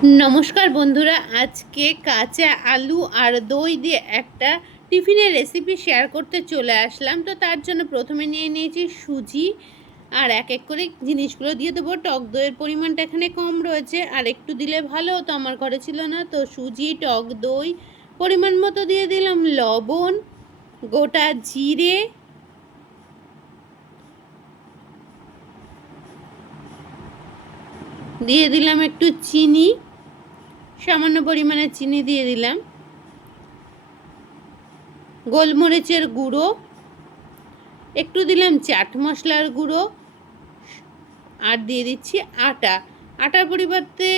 নমস্কার বন্ধুরা, আজকে কাঁচা আলু আর দই দিয়ে একটা টিফিনের রেসিপি শেয়ার করতে চলে আসলাম। তো তার জন্য প্রথমে নিয়ে নিয়েছি সুজি আর এক এক করে জিনিসগুলো দিয়ে দেবো। টক দইয়ের পরিমাণটা এখানে কম রয়েছে, আর একটু দিলে ভালো হতো, আমার ঘরে ছিল না। তো সুজি, টক দই পরিমাণ মতো দিয়ে দিলাম, লবণ, গোটা জিরে, দিয়ে দিলাম একটু চিনি। সামান্য পরিমাণে চিনি দিয়ে দিলাম। গোলমরিচের গুঁড়ো, একটু দিলাম চাট মশলার গুঁড়ো, আর দিয়ে দিচ্ছি আটা। আটার পরিবর্তে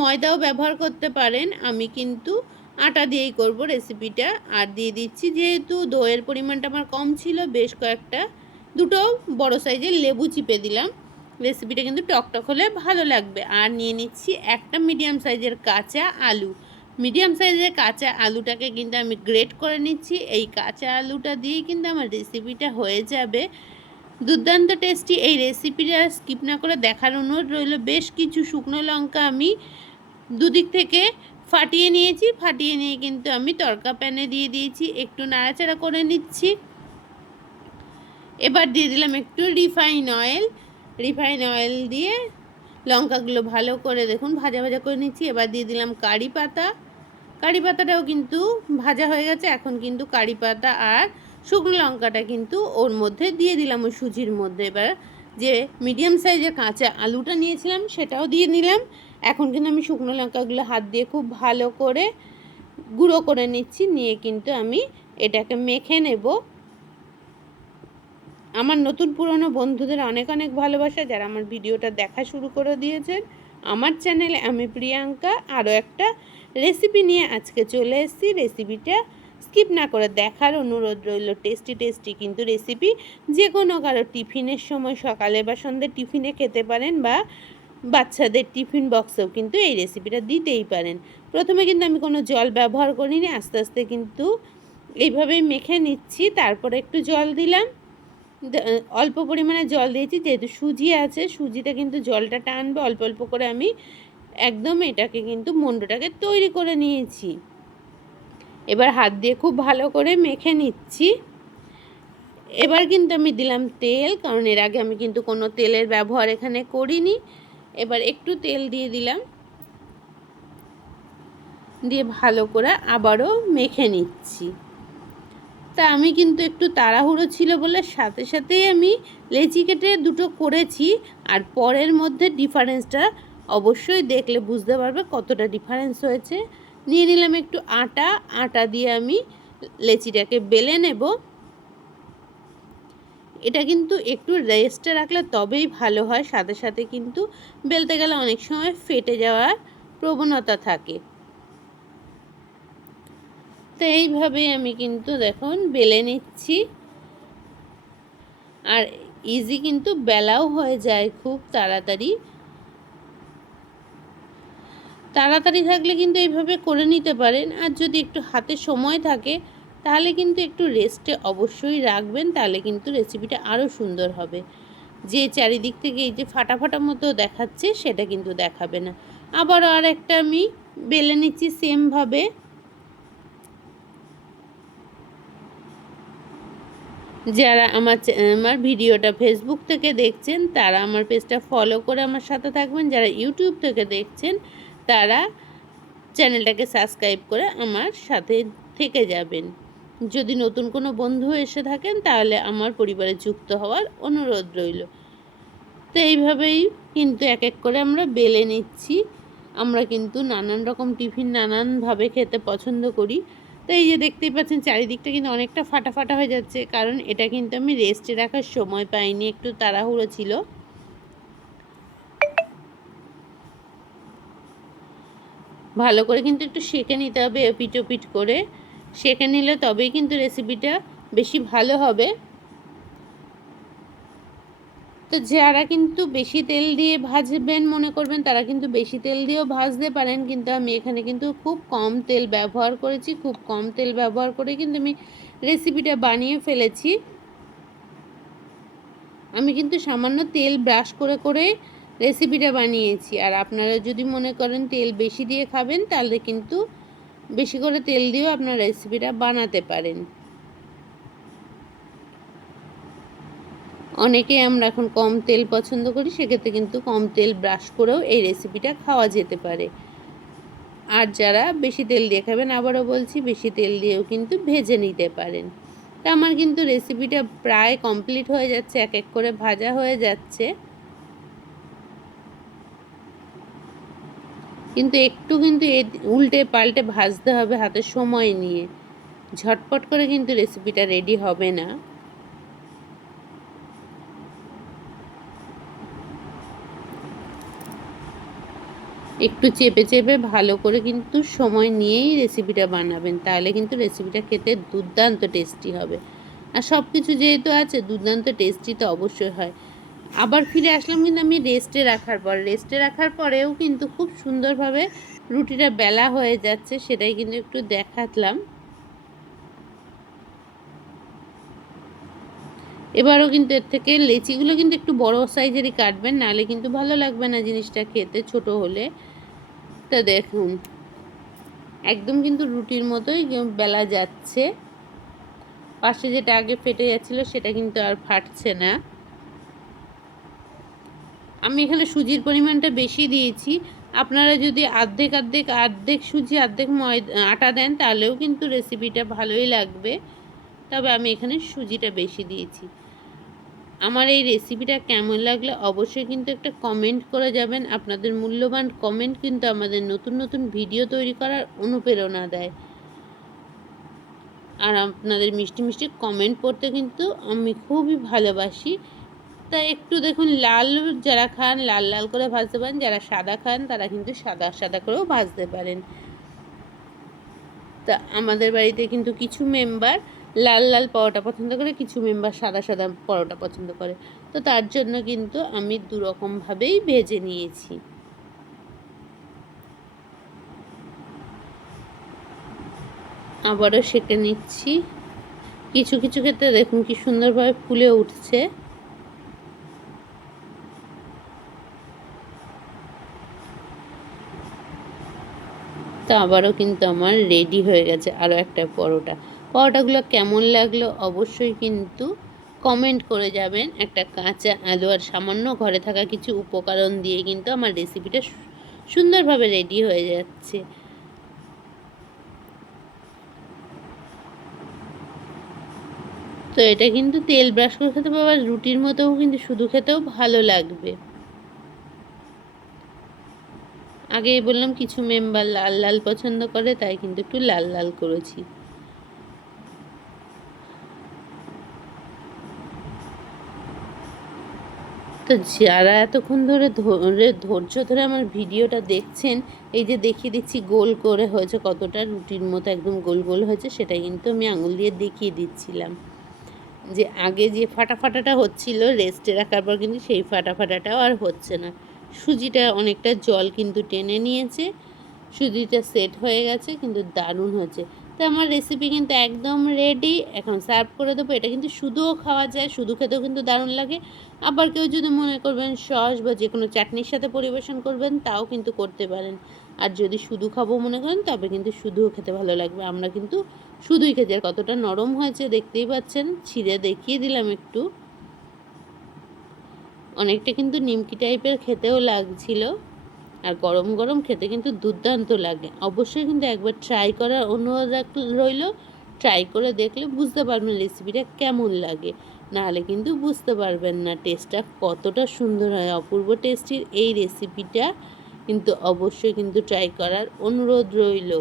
ময়দাও ব্যবহার করতে পারেন, আমি কিন্তু আটা দিয়েই করব রেসিপিটা। আর দিয়ে দিচ্ছি যেহেতু দইয়ের পরিমাণটা আমার কম ছিল, বেশ কয়েকটা, দুটো বড় সাইজের লেবু চিপে দিলাম। রেসিপিটা কিন্তু টকটক হলে ভালো লাগবে। আর নিয়ে নিচ্ছি একটা মিডিয়াম সাইজের কাঁচা আলু। মিডিয়াম সাইজের কাঁচা আলুটাকে কিন্তু আমি গ্রেট করে নিচ্ছি। এই কাঁচা আলুটা দিয়েই কিন্তু আমার রেসিপিটা হয়ে যাবে। দুর্দান্ত টেস্টি এই রেসিপিটা স্কিপ না করে দেখার অনুরোধ রইল। বেশ কিছু শুকনো লঙ্কা আমি দুদিক থেকে ফাটিয়ে নিয়েছি। ফাটিয়ে নিয়ে কিন্তু আমি তরকা প্যানে দিয়ে দিয়েছি। একটু নাড়াচাড়া করে নিচ্ছি। এবার দিয়ে দিলাম একটু রিফাইন অয়েল। রিফাইন অয়েল দিয়ে লঙ্কাগুলো ভালো করে দেখুন, ভাজা ভাজা করে নিচ্ছি। এবার দিয়ে দিলাম কারি পাতা। কারি পাতাটাও কিন্তু ভাজা হয়ে গেছে, এখন কিন্তু কারি পাতা আর শুকনো লঙ্কাটা কিন্তু ওর মধ্যে দিয়ে দিলাম ওই সুজির মধ্যে। এবার যে মিডিয়াম সাইজের কাঁচা আলুটা নিয়েছিলাম, সেটাও দিয়ে নিলাম। এখন কিন্তু আমি শুকনো লঙ্কাগুলো হাত দিয়ে খুব ভালো করে গুঁড়ো করে নিচ্ছি, নিয়ে কিন্তু আমি এটাকে মেখে নেব। আমার নতুন পুরনো বন্ধুদের অনেক অনেক ভালোবাসা যারা আমার ভিডিওটা দেখা শুরু করে দিয়েছেন। আমার চ্যানেলে আমি প্রিয়াঙ্কা। আরও একটা রেসিপি নিয়ে আজকে চলে এসেছি। রেসিপিটা স্কিপ না করে দেখার অনুরোধ রইল। টেস্টি টেস্টি কিন্তু রেসিপি যে কোনো কারও টিফিনের সময় সকালে বা সন্ধ্যে টিফিনে খেতে পারেন বা বাচ্চাদের টিফিন বক্সেও কিন্তু এই রেসিপিটা দিতেই পারেন। প্রথমে কিন্তু আমি কোনো জল ব্যবহার করিনি। আস্তে আস্তে কিন্তু এইভাবেই মেখে নিচ্ছি। তারপরে একটু জল দিলাম। অল্প পরিমাণে জল দিয়েছি, যেহেতু সুজি আছে সুজিটা কিন্তু জলটা টানবে, অল্প অল্প করে আমি একদম এটাকে কিন্তু মন্ডটাকে তৈরি করে নিয়েছি। এবার হাত দিয়ে খুব ভালো করে মেখে নিচ্ছি। এবার কিন্তু আমি দিলাম তেল, কারণ এর আগে আমি কিন্তু কোনো তেলের ব্যবহার এখানে করিনি। এবার একটু তেল দিয়ে দিলাম। দিয়ে ভালো করে আবারও মেখে নিচ্ছি। তা আমি কিন্তু একটু তাড়াহুড়ো ছিল বলে সাথে সাথেই আমি লেচি কেটে দুটো করেছি আর পরের মধ্যে ডিফারেন্সটা অবশ্যই দেখলে বুঝতে পারবে কতটা ডিফারেন্স হয়েছে। নিয়ে নিলাম একটু আটা আটা দিয়ে আমি লেচিটাকে বেলে নেব। এটা কিন্তু একটু রেস্টে রাখলে তবেই ভালো হয়, সাথে সাথে কিন্তু বেলতে গেলে অনেক সময় ফেটে যাওয়ার প্রবণতা থাকে। তো এইভাবেই আমি কিন্তু দেখুন বেলে নিচ্ছি। আর ইজি কিন্তু বেলাও হয়ে যায় খুব তাড়াতাড়ি। তাড়াতাড়ি থাকলে কিন্তু এইভাবে করে নিতে পারেন। আর যদি একটু হাতে সময় থাকে, তাহলে কিন্তু একটু রেস্টে অবশ্যই রাখবেন, তাহলে কিন্তু রেসিপিটা আরও সুন্দর হবে। যে চারিদিক থেকে এই যে ফাটা ফাটা মতো দেখাচ্ছে, সেটা কিন্তু দেখাবে না। আবারও আর একটা আমি বেলে নিচ্ছি সেমভাবে যারা আমার আমার ভিডিওটা ফেসবুক থেকে দেখছেন, তারা আমার পেজটা ফলো করে আমার সাথে থাকবেন। যারা ইউটিউব থেকে দেখছেন, তারা চ্যানেলটাকে সাবস্ক্রাইব করে আমার সাথে থেকে যাবেন। যদি নতুন কোনো বন্ধু এসে থাকেন, তাহলে আমার পরিবারে যুক্ত হওয়ার অনুরোধ রইল। তো এইভাবেই কিন্তু এক এক করে আমরা বেলে নিচ্ছি। আমরা কিন্তু নানান রকম টিফিন নানানভাবে খেতে পছন্দ করি। তো এই যে দেখতেই পাচ্ছেন, চারিদিকটা কিন্তু অনেকটা ফাটা ফাটা হয়ে যাচ্ছে। কারণ এটা কিন্তু আমি রেস্টে রাখার সময় পাইনি, একটু তাড়াহুড়ো ছিল। ভালো করে কিন্তু একটু সেঁকে নিতে হবে এপিট ওপিট করে। সেঁকে নিলে তবেই কিন্তু রেসিপিটা বেশি ভালো হবে। তো যারা কিন্তু বেশি তেল দিয়ে ভাজবেন মনে করবেন, তারা কিন্তু বেশি তেল দিয়েও ভাজতে পারেন। কিন্তু আমি এখানে কিন্তু খুব কম তেল ব্যবহার করেছি, খুব কম তেল ব্যবহার করে কিন্তু আমি রেসিপিটা বানিয়ে ফেলেছি। আমি কিন্তু সামান্য তেল ব্রাশ করে করে রেসিপিটা বানিয়েছি। আর আপনারা যদি মনে করেন তেল বেশি দিয়ে খাবেন, তাহলে কিন্তু বেশি করে তেল দিয়েও আপনার রেসিপিটা বানাতে পারেন। অনেকে আমরা এখন কম তেল পছন্দ করি, সেক্ষেত্রে কিন্তু কম তেল ব্রাশ করেও এই রেসিপিটা খাওয়া যেতে পারে। আর যারা বেশি তেল দিয়ে খাবেন, আবারও বলছি, বেশি তেল দিয়েও কিন্তু ভেজে নিতে পারেন। তা আমার কিন্তু রেসিপিটা প্রায় কমপ্লিট হয়ে যাচ্ছে এক এক করে ভাজা হয়ে যাচ্ছে। কিন্তু একটু কিন্তু এ উল্টে পাল্টে ভাজতে হবে হাতে সময় নিয়ে। ঝটপট করে কিন্তু রেসিপিটা রেডি হবে না। একটু চেপে চেপে ভালো করে কিন্তু সময় নিয়েই রেসিপিটা বানাবেন, তাহলে কিন্তু রেসিপিটা খেতে দুর্দান্ত টেস্টি হবে। আর সব কিছু যেহেতু আছে, দুর্দান্ত টেস্টি তো অবশ্যই হয়। আবার ফিরে আসলাম কিন্তু আমি রেস্টে রাখার পর। রেস্টে রাখার পরেও কিন্তু খুব সুন্দরভাবে রুটিটা বেলা হয়ে যাচ্ছে, সেটাই কিন্তু একটু দেখাতলাম এবারও কিন্তু এর থেকে লেচিগুলো কিন্তু একটু বড় সাইজেরই কাটবেন, নাহলে কিন্তু ভালো লাগবে না জিনিসটা খেতে ছোট হলে। তা দেখুন। একদম কিন্তু রুটির মতোই বেলা যাচ্ছে। পাশে যেটা আগে ফেটে যাচ্ছিল সেটা কিন্তু আর ফাটছে না। আমি এখানে সুজির পরিমাণটা বেশি দিয়েছি। আপনারা যদি আর্ধেক আর্ধেক আর্ধেক সুজি, আর্ধেক ময়দা, আটা দেন তাহলেও কিন্তু রেসিপিটা ভালোই লাগবে। তবে আমি এখানে সুজিটা বেশি দিয়েছি। আমার এই রেসিপিটা কেমন লাগলে অবশ্যই কিন্তু একটা কমেন্ট করে যাবেন। আপনাদের মূল্যবান কমেন্ট কিন্তু আমাদের নতুন নতুন ভিডিও তৈরি করার অনুপ্রেরণা দেয়। আর আপনাদের মিষ্টি মিষ্টি কমেন্ট পড়তে কিন্তু আমি খুবই ভালোবাসি। তা একটু দেখুন, লাল যারা খান, লাল লাল করে ভাজতে পারেন, যারা সাদা খান, তারা কিন্তু সাদা সাদা করেও ভাজতে পারেন। তা আমাদের বাড়িতে কিন্তু কিছু মেম্বার লাল লাল পরোটা পছন্দ করে, কিছু মেম্বার সাদা সাদা পরোটা পছন্দ করে। তো তার জন্য কিন্তু আমি দুরকমভাবেই ভেজে নিয়েছি। আবারও সেঁকে নিচ্ছি। কিছু কিছু ক্ষেত্রে দেখুন কি সুন্দরভাবে ফুলে উঠছে। তো আবারও কিন্তু আমার রেডি হয়ে গেছে আরও একটা পরোটা। পরোটাগুলো কেমন লাগল অবশ্যই কিন্তু কমেন্ট করে যাবেন। একটা কাঁচা আলু আর সামান্য ঘরে থাকা কিছু উপকরণ দিয়ে কিন্তু আমার রেসিপিটা সুন্দরভাবে রেডি হয়ে যাচ্ছে। তো এটা কিন্তু তেল ব্রাশ করে খেতে পারবে রুটির মতোও কিন্তু শুধু খেতেও ভালো লাগবে। আগেই বললাম কিছু মেম্বার লাল লাল পছন্দ করে, তাই কিন্তু একটু লাল লাল করেছি। তো যারা এতক্ষণ ধরে ধরে ধৈর্য ধরে আমার ভিডিওটা দেখছেন, এই যে দেখিয়ে দিচ্ছি গোল করে হয়েছে, কতটা রুটির মতো একদম গোল গোল হয়েছে সেটা কিন্তু আমি আঙুল দিয়ে দেখিয়ে দিচ্ছিলাম। যে আগে যে ফাটা ফাটাটা হচ্ছিল রেস্টে রাখার পর কিন্তু সেই ফাটা ফাটাটাও আর হচ্ছে না। সুজিটা অনেকটা জল কিন্তু টেনে নিয়েছে, সুজিটা সেট হয়ে গেছে, কিন্তু দারুণ হচ্ছে তো আমার রেসিপি কিন্তু একদম রেডি এখন সার্ভ করে দেবো। এটা কিন্তু শুধুও খাওয়া যায়, শুধু খেতেও কিন্তু দারুণ লাগে। আবার কেউ যদি মনে করবেন সস বা যে কোনো চাটনির সাথে পরিবেশন করবেন, তাও কিন্তু করতে পারেন। আর যদি শুধু খাব মনে করেন, তবে কিন্তু শুধুও খেতে ভালো লাগবে। আমরা কিন্তু শুধুই খেতে, আর কতটা নরম হয়েছে দেখতেই পাচ্ছেন। ছিঁড়ে দেখিয়ে দিলাম একটু। অনেকটা কিন্তু নিমকি টাইপের খেতেও লাগছিল। আর গরম গরম খেতে কিন্তু দুর্দান্ত লাগে। অবশ্যই কিন্তু একবার ট্রাই করার অনুরোধ রইল। ট্রাই করে দেখলে বুঝতে পারবেন রেসিপিটা কেমন লাগে। নাহলে কিন্তু বুঝতে পারবেন না টেস্টটা কতটা সুন্দর হয়। অপূর্ব টেস্টির এই রেসিপিটা কিন্তু অবশ্যই কিন্তু ট্রাই করার অনুরোধ রইল।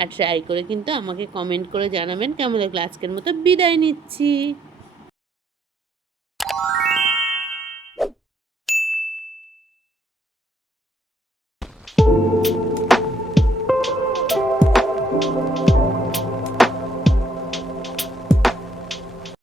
আর ট্রাই করে কিন্তু আমাকে কমেন্ট করে জানাবেন কেমন লাগল। আজকের মতো বিদায় নিচ্ছি।